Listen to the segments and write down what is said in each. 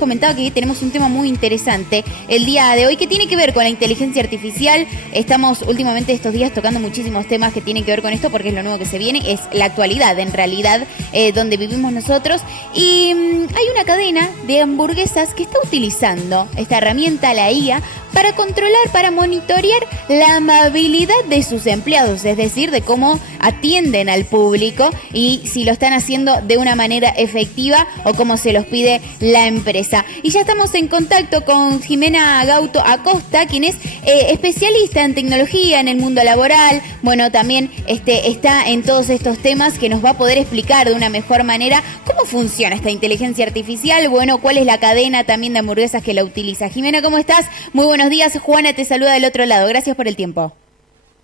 Comentaba que tenemos un tema muy interesante el día de hoy que tiene que ver con la inteligencia artificial. Estamos últimamente estos días tocando muchísimos temas que tienen que ver con esto porque es lo nuevo que se viene, es la actualidad en realidad donde vivimos nosotros. Y hay una cadena de hamburguesas que está utilizando esta herramienta, la IA, para controlar, para monitorear la amabilidad de sus empleados, es decir, de cómo atienden al público y si lo están haciendo de una manera efectiva o como se los pide la empresa. Y ya estamos en contacto con Jimena Gauto Acosta, quien es especialista en tecnología, en el mundo laboral. Bueno, también está en todos estos temas que nos va a poder explicar de una mejor manera cómo funciona esta inteligencia artificial, bueno, cuál es la cadena también de hamburguesas que la utiliza. Jimena, ¿cómo estás? Muy buenos días. Juana te saluda del otro lado. Gracias por el tiempo.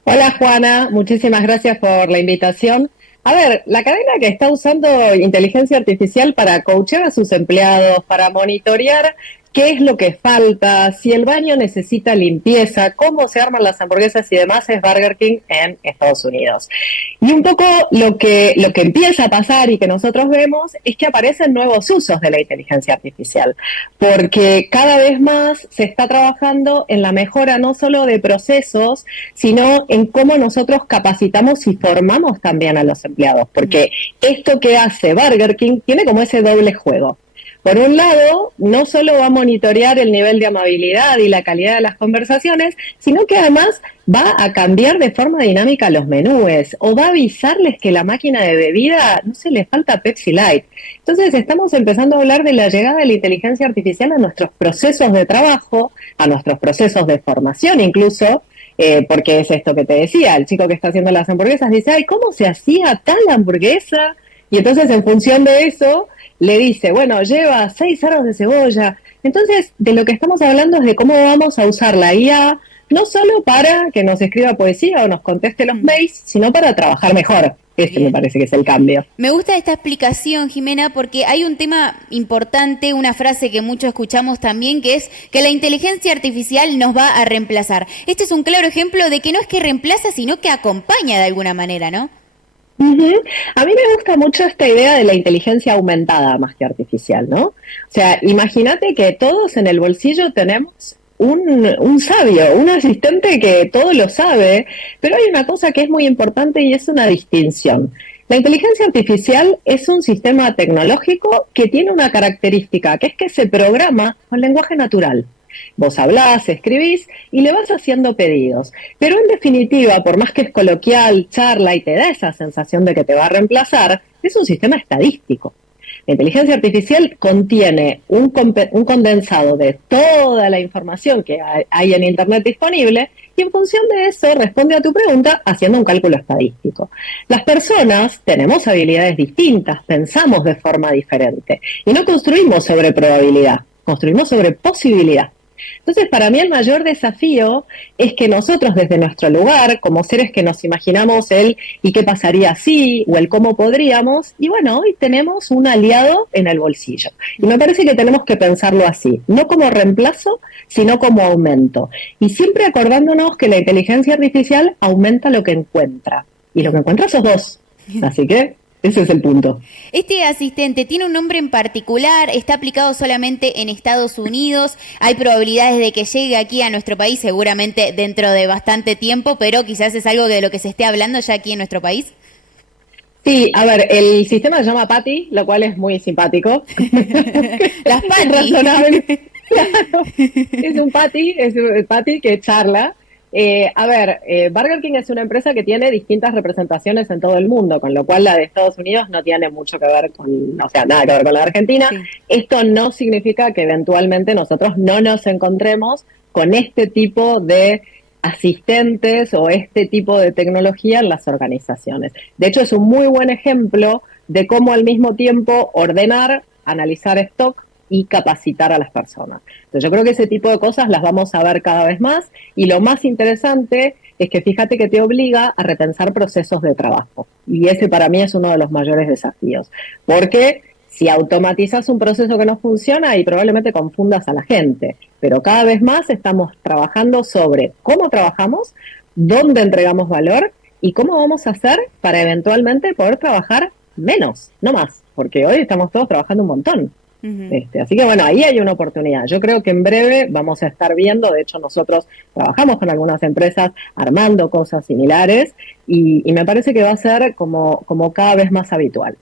Hola Juana, muchísimas gracias por la invitación. A ver, la cadena que está usando inteligencia artificial para coachar a sus empleados, para monitorear qué es lo que falta, si el baño necesita limpieza, cómo se arman las hamburguesas y demás, es Burger King en Estados Unidos. Y un poco lo que empieza a pasar y que nosotros vemos es que aparecen nuevos usos de la inteligencia artificial, porque cada vez más se está trabajando en la mejora no solo de procesos, sino en cómo nosotros capacitamos y formamos también a los empleados, porque esto que hace Burger King tiene como ese doble juego. Por un lado, no solo va a monitorear el nivel de amabilidad y la calidad de las conversaciones, sino que además va a cambiar de forma dinámica los menúes o va a avisarles que la máquina de bebida no se le falta Pepsi Light. Entonces estamos empezando a hablar de la llegada de la inteligencia artificial a nuestros procesos de trabajo, a nuestros procesos de formación incluso, porque es esto que te decía, el chico que está haciendo las hamburguesas dice, ay, ¿cómo se hacía tal hamburguesa? Y entonces en función de eso le dice, bueno, lleva 6 aros de cebolla. Entonces, de lo que estamos hablando es de cómo vamos a usar la IA, no solo para que nos escriba poesía o nos conteste los mails, sino para trabajar mejor. Me parece que es el cambio. Me gusta esta explicación, Jimena, porque hay un tema importante, una frase que muchos escuchamos también, que es que la inteligencia artificial nos va a reemplazar. Este es un claro ejemplo de que no es que reemplaza, sino que acompaña de alguna manera, ¿no? Uh-huh. A mí me gusta mucho esta idea de la inteligencia aumentada más que artificial, ¿no? O sea, imagínate que todos en el bolsillo tenemos un sabio, un asistente que todo lo sabe, pero hay una cosa que es muy importante y es una distinción. La inteligencia artificial es un sistema tecnológico que tiene una característica, que es que se programa con lenguaje natural. Vos hablás, escribís y le vas haciendo pedidos. Pero en definitiva, por más que es coloquial, charla y te da esa sensación de que te va a reemplazar, es un sistema estadístico. La inteligencia artificial contiene un condensado de toda la información que hay en Internet disponible y en función de eso responde a tu pregunta haciendo un cálculo estadístico. Las personas tenemos habilidades distintas, pensamos de forma diferente y no construimos sobre probabilidad, construimos sobre posibilidad. Entonces, para mí el mayor desafío es que nosotros desde nuestro lugar, como seres que nos imaginamos el ¿y qué pasaría si? O el ¿cómo podríamos? Y bueno, hoy tenemos un aliado en el bolsillo. Y me parece que tenemos que pensarlo así, no como reemplazo, sino como aumento. Y siempre acordándonos que la inteligencia artificial aumenta lo que encuentra. Y lo que encuentra sos vos. Así que ese es el punto. ¿Este asistente tiene un nombre en particular? ¿Está aplicado solamente en Estados Unidos? ¿Hay probabilidades de que llegue aquí a nuestro país? Seguramente dentro de bastante tiempo, pero quizás es algo de lo que se esté hablando ya aquí en nuestro país. Sí, a ver, el sistema se llama PaTi, lo cual es muy simpático. Las PaTi. Es razonable. Claro, es un PaTi que charla. Burger King es una empresa que tiene distintas representaciones en todo el mundo, con lo cual la de Estados Unidos no tiene mucho que ver nada que ver con la de Argentina. Sí. Esto no significa que eventualmente nosotros no nos encontremos con este tipo de asistentes o este tipo de tecnología en las organizaciones. De hecho, es un muy buen ejemplo de cómo al mismo tiempo ordenar, analizar stock y capacitar a las personas. Entonces yo creo que ese tipo de cosas las vamos a ver cada vez más y lo más interesante es que fíjate que te obliga a repensar procesos de trabajo y ese para mí es uno de los mayores desafíos, porque si automatizas un proceso que no funciona y probablemente confundas a la gente, pero cada vez más estamos trabajando sobre cómo trabajamos, dónde entregamos valor y cómo vamos a hacer para eventualmente poder trabajar menos, no más, porque hoy estamos todos trabajando un montón. Así que bueno, ahí hay una oportunidad. Yo creo que en breve vamos a estar viendo, de hecho nosotros trabajamos con algunas empresas armando cosas similares y me parece que va a ser como cada vez más habitual.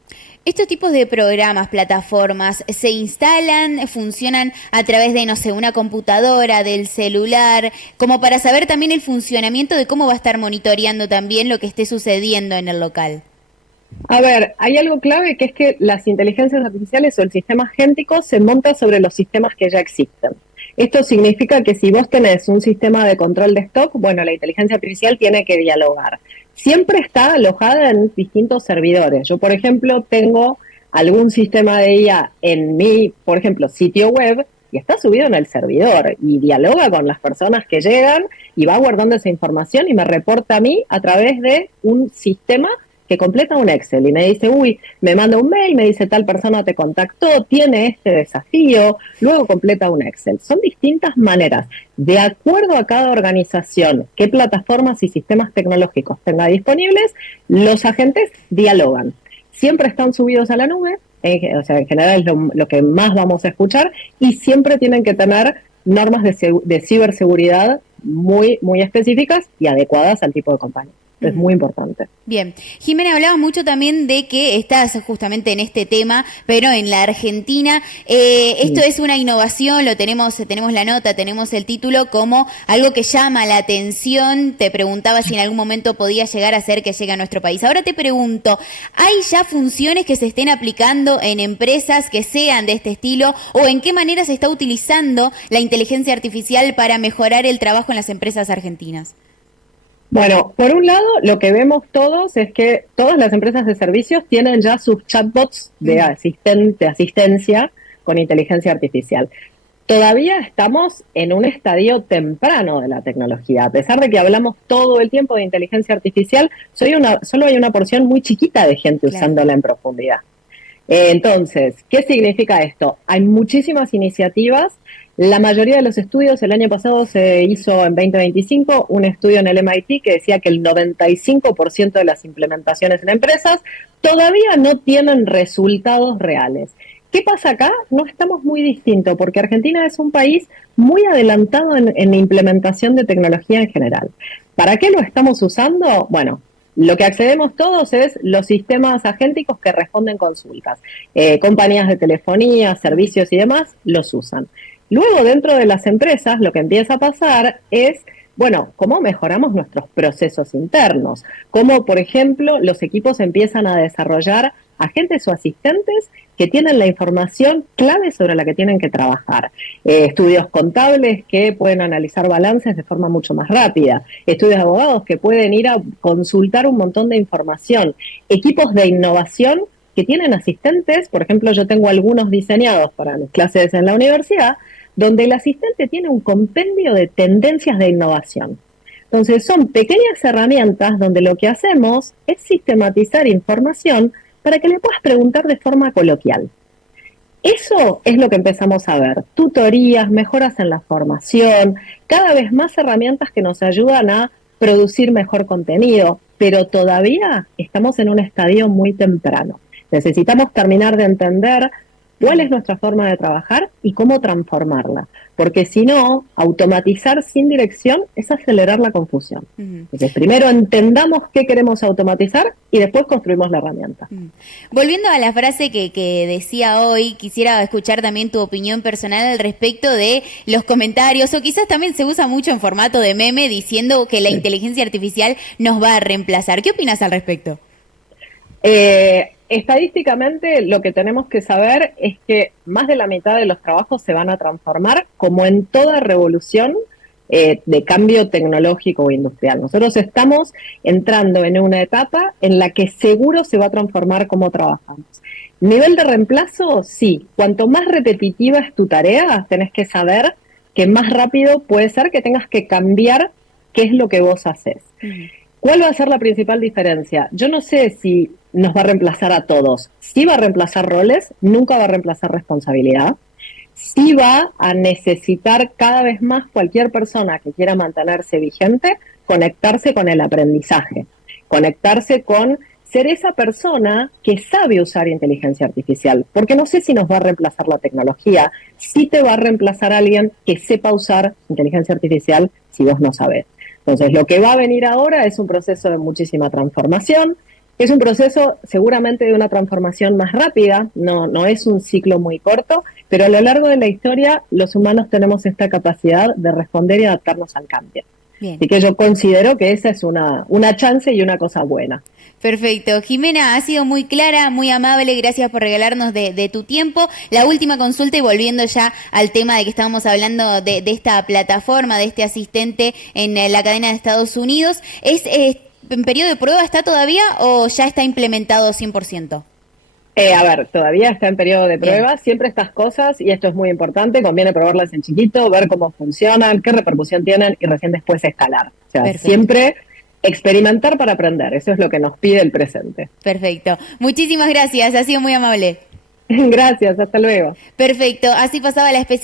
¿Estos tipos de programas, plataformas, se instalan, funcionan a través de, no sé, una computadora, del celular, como para saber también el funcionamiento de cómo va a estar monitoreando también lo que esté sucediendo en el local? A ver, hay algo clave que es que las inteligencias artificiales o el sistema agéntico se monta sobre los sistemas que ya existen. Esto significa que si vos tenés un sistema de control de stock, bueno, la inteligencia artificial tiene que dialogar. Siempre está alojada en distintos servidores. Yo, por ejemplo, tengo algún sistema de IA en mi, por ejemplo, sitio web y está subido en el servidor y dialoga con las personas que llegan y va guardando esa información y me reporta a mí a través de un sistema que completa un Excel y me dice, me manda un mail, me dice tal persona te contactó, tiene este desafío, luego completa un Excel. Son distintas maneras, de acuerdo a cada organización, qué plataformas y sistemas tecnológicos tenga disponibles, los agentes dialogan. Siempre están subidos a la nube, o sea, en general es lo que más vamos a escuchar, y siempre tienen que tener normas de ciberseguridad muy, muy específicas y adecuadas al tipo de compañía. Es muy importante. Bien. Jimena, hablaba mucho también de que estás justamente en este tema, pero en la Argentina. Esto es una innovación, tenemos la nota, tenemos el título como algo que llama la atención. Te preguntaba si en algún momento podía llegar a ser que llegue a nuestro país. Ahora te pregunto, ¿hay ya funciones que se estén aplicando en empresas que sean de este estilo? ¿O en qué manera se está utilizando la inteligencia artificial para mejorar el trabajo en las empresas argentinas? Bueno, por un lado, lo que vemos todos es que todas las empresas de servicios tienen ya sus chatbots de asistencia con inteligencia artificial. Todavía estamos en un estadio temprano de la tecnología. A pesar de que hablamos todo el tiempo de inteligencia artificial, solo hay una porción muy chiquita de gente usándola en profundidad. Entonces, ¿qué significa esto? Hay muchísimas iniciativas. La mayoría de los estudios, el año pasado se hizo en 2025 un estudio en el MIT que decía que el 95% de las implementaciones en empresas todavía no tienen resultados reales. ¿Qué pasa acá? No estamos muy distintos porque Argentina es un país muy adelantado en implementación de tecnología en general. ¿Para qué lo estamos usando? Bueno, lo que accedemos todos es los sistemas agénticos que responden consultas. Compañías de telefonía, servicios y demás los usan. Luego, dentro de las empresas, lo que empieza a pasar es, bueno, cómo mejoramos nuestros procesos internos, cómo, por ejemplo, los equipos empiezan a desarrollar agentes o asistentes que tienen la información clave sobre la que tienen que trabajar. Estudios contables que pueden analizar balances de forma mucho más rápida. Estudios de abogados que pueden ir a consultar un montón de información. Equipos de innovación que tienen asistentes, por ejemplo, yo tengo algunos diseñados para mis clases en la universidad, donde el asistente tiene un compendio de tendencias de innovación. Entonces, son pequeñas herramientas donde lo que hacemos es sistematizar información para que le puedas preguntar de forma coloquial. Eso es lo que empezamos a ver, tutorías, mejoras en la formación, cada vez más herramientas que nos ayudan a producir mejor contenido, pero todavía estamos en un estadio muy temprano. Necesitamos terminar de entender cuál es nuestra forma de trabajar y cómo transformarla, porque si no, automatizar sin dirección es acelerar la confusión. Entonces, primero entendamos qué queremos automatizar y después construimos la herramienta. Volviendo a la frase que decía hoy, quisiera escuchar también tu opinión personal al respecto de los comentarios, o quizás también se usa mucho en formato de meme diciendo que la inteligencia artificial nos va a reemplazar. ¿Qué opinas al respecto? Estadísticamente lo que tenemos que saber es que más de la mitad de los trabajos se van a transformar como en toda revolución de cambio tecnológico o industrial. Nosotros estamos entrando en una etapa en la que seguro se va a transformar cómo trabajamos. Nivel de reemplazo, sí. Cuanto más repetitiva es tu tarea, tenés que saber que más rápido puede ser que tengas que cambiar qué es lo que vos haces. ¿Cuál va a ser la principal diferencia? Yo no sé si nos va a reemplazar a todos. Sí va a reemplazar roles, nunca va a reemplazar responsabilidad. Sí va a necesitar cada vez más cualquier persona que quiera mantenerse vigente, conectarse con el aprendizaje, conectarse con ser esa persona que sabe usar inteligencia artificial, porque no sé si nos va a reemplazar la tecnología, sí te va a reemplazar alguien que sepa usar inteligencia artificial si vos no sabés. Entonces, lo que va a venir ahora es un proceso de muchísima transformación, es un proceso seguramente de una transformación más rápida, no es un ciclo muy corto, pero a lo largo de la historia los humanos tenemos esta capacidad de responder y adaptarnos al cambio. Bien. Así que yo considero que esa es una chance y una cosa buena. Perfecto. Jimena, ha sido muy clara, muy amable, gracias por regalarnos de tu tiempo. La última consulta y volviendo ya al tema de que estábamos hablando de esta plataforma, de este asistente en la cadena de Estados Unidos, ¿es en periodo de prueba está todavía o ya está implementado 100%? A ver, todavía está en periodo de prueba. Bien. Siempre estas cosas, y esto es muy importante, conviene probarlas en chiquito, ver cómo funcionan, qué repercusión tienen y recién después escalar. O sea, Perfecto. Siempre experimentar para aprender. Eso es lo que nos pide el presente. Perfecto. Muchísimas gracias, ha sido muy amable. Gracias, hasta luego. Perfecto, así pasaba la especialidad.